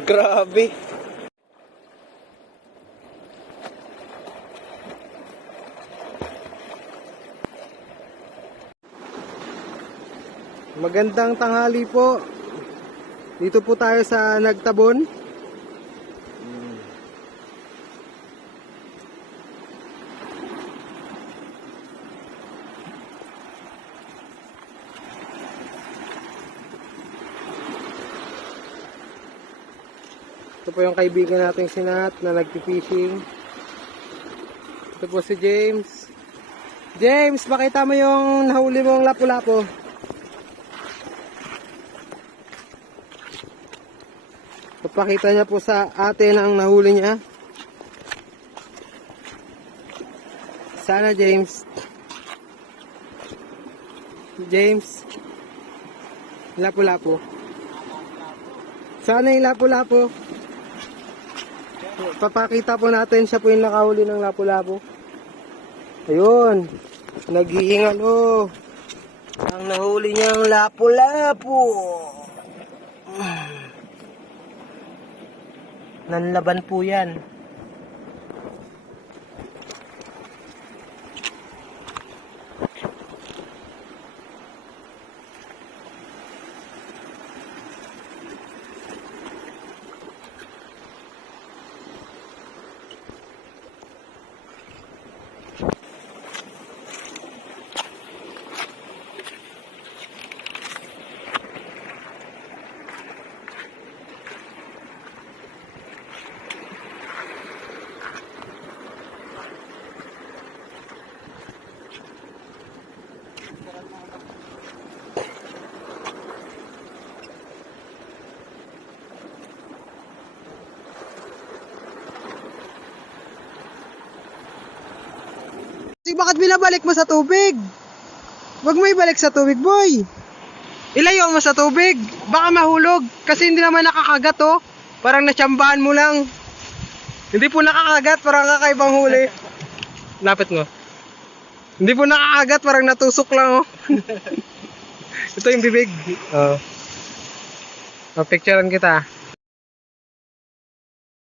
Grabe. Magandang tanghali po. Dito po tayo sa Nagtabon. Ito po yung kaibigan nating si Nat na nagpi-fishing. Ito po si James. James, pakita mo yung nahuli mong lapu-lapu. Papakita niya po sa atin ang nahuli niya. Sana James. James. Lapu-lapu. Sana yung lapu-lapu. Papakita po natin siya po yung nakahuli ng lapu-lapu. Ayun. Nag-iingalo. Ang nahuli niyang lapu-lapu. Nanlaban po yan. Bakit binabalik mo sa tubig? Huwag mo ibalik sa tubig, boy. Ilayo mo sa tubig. Baka mahulog. Kasi hindi naman nakakagat, oh. Parang natsambahan mo lang. Hindi po nakakagat, parang kakaibang huli. Lapit mo. Hindi po nakakagat, parang natusok lang, oh. Ito yung bibig. Oh. Picturean kita.